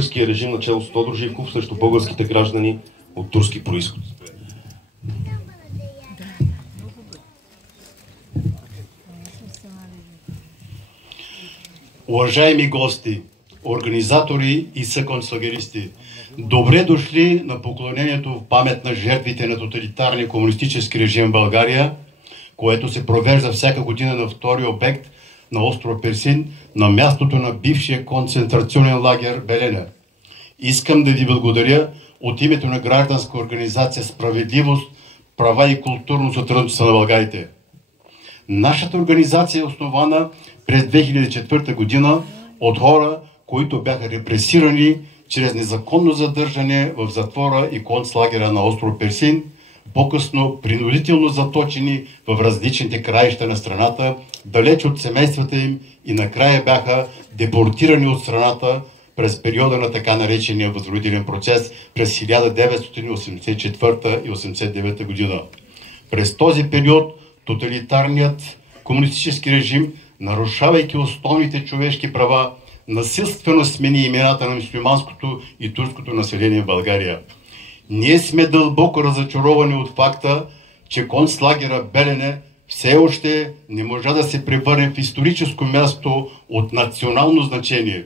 комунистическия режим начало с Тодор Живков срещу българските граждани от турски происход. Уважаеми гости, организатори и съконцлагеристи, добре дошли на поклонението в памет на жертвите на тоталитарния комунистически режим в България, което се провежда всяка година на втори обект на остров Персин, на мястото на бившия концентрационен лагер Белене. Искам да ви благодаря от името на гражданска организация Справедливост, права и културно сътрудничество на Българите. Нашата организация е основана през 2004 година от хора, които бяха репресирани чрез незаконно задържане в затвора и концлагера на остров Персин, по-късно принудително заточени в различните краища на страната, далеч от семействата им и накрая бяха депортирани от страната през периода на така наречения възродителен процес през 1984 и 1989 година. През този период тоталитарният комунистически режим, нарушавайки основните човешки права, насилствено смени имената на мюсюлманското и турското население в България. Ние сме дълбоко разочаровани от факта, че концлагера Белене все още не можа да се превърне в историческо място от национално значение.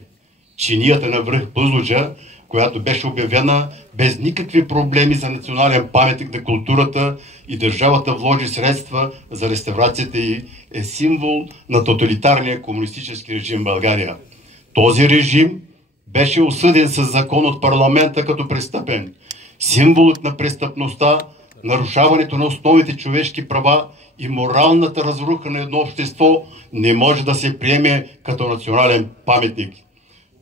Чинията на връх Бузлуджа, която беше обявена без никакви проблеми за национален паметник на културата и държавата вложи средства за реставрацията й, е символ на тоталитарния комунистически режим в България. Този режим беше осъден със закон от парламента като престъпен. Символът на престъпността, нарушаването на основните човешки права и моралната разруха на едно общество не може да се приеме като национален паметник.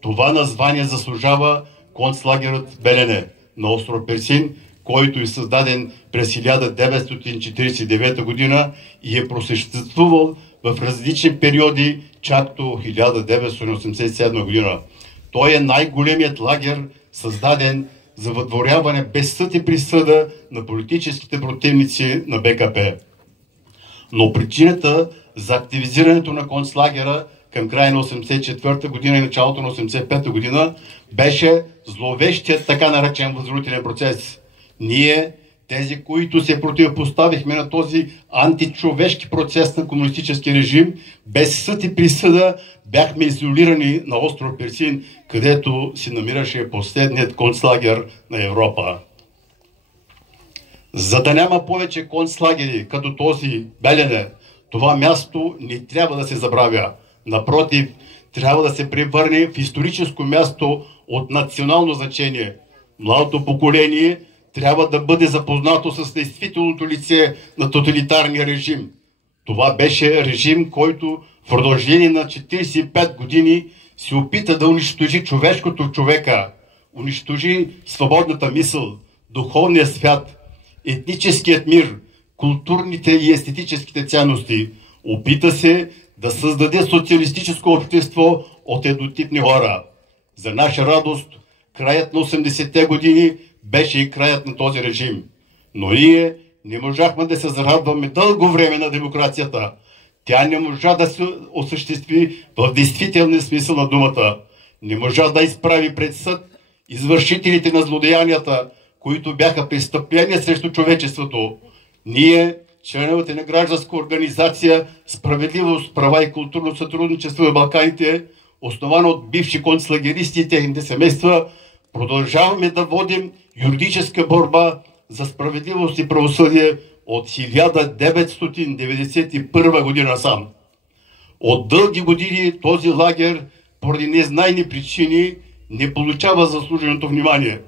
Това название заслужава концлагерът Белене на остров Персин, който е създаден през 1949 година и е просъществувал в различни периоди, чак до 1987 година. Той е най-големият лагер, създаден за въдворяване без съд и присъда на политическите противници на БКП. Но причината за активизирането на концлагера към края на 1984 година и началото на 1985 година беше зловещият така наречен възродителен процес. Ние, тези, които се противопоставихме на този античовешки процес на комунистически режим, без съд и присъда бяхме изолирани на остров Персин, където се намираше последният концлагер на Европа. За да няма повече концлагери като този Белене, това място не трябва да се забравя. Напротив, трябва да се превърне в историческо място от национално значение. Младото поколение трябва да бъде запознато с действителното лице на тоталитарния режим. Това беше режим, който в продължение на 45 години се опита да унищожи човешкото в човека, унищожи свободната мисъл, духовния свят, етническият мир, културните и естетическите ценности. Опита се да създаде социалистическо общество от еднотипни хора. За наша радост, краят на 80-те години беше и краят на този режим. Но ние не можахме да се зарадваме дълго време на демокрацията. Тя не можа да се осъществи в действителния смисъл на думата. Не можа да изправи пред съд извършителите на злодеянията, които бяха престъпления срещу човечеството. Ние, членовете на гражданска организация Справедливост, права и културно сътрудничество в Балканите, основана от бивши концлагеристи и техните семейства, продължаваме да водим юридическа борба за справедливост и правосъдие от 1991 година сам. От дълги години този лагер, поради незнайни причини, не получава заслуженото внимание.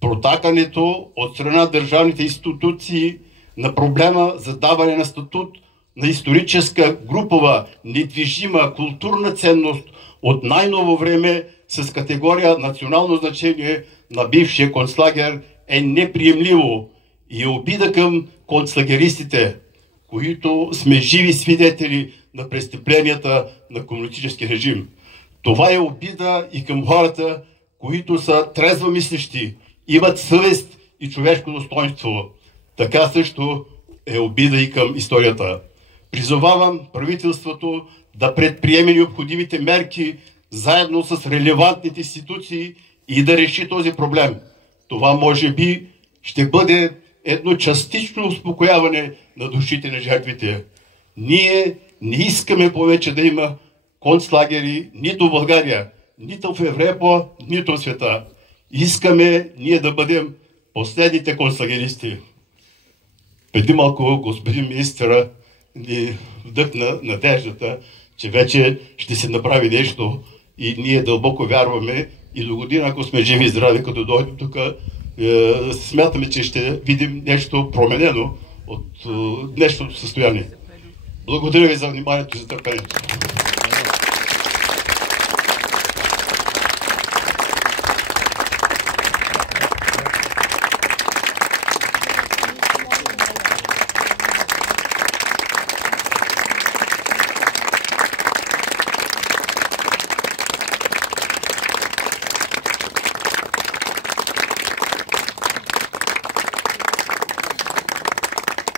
Протакането от страна на държавните институции на проблема за даване на статут на историческа, групова, недвижима културна ценност от най-ново време с категория национално значение на бившия концлагер е неприемливо и е обида към концлагеристите, които сме живи свидетели на престъпленията на комунистически режим. Това е обида и към хората, които са трезвомислещи, имат съвест и човешко достоинство. Така също е обида и към историята. Призовавам правителството да предприеме необходимите мерки заедно с релевантните институции и да реши този проблем. Това може би ще бъде едно частично успокояване на душите на жертвите. Ние не искаме повече да има концлагери нито в България, нито в Европа, нито в света. Искаме ние да бъдем последните концлагеристи. Преди малко господин министъра ни вдъхна надеждата, че вече ще се направи нещо и ние дълбоко вярваме и до година, ако сме живи и здрави, като дойдем тук, смятаме, че ще видим нещо променено от днешното състояние. Благодаря ви за вниманието и за търпението.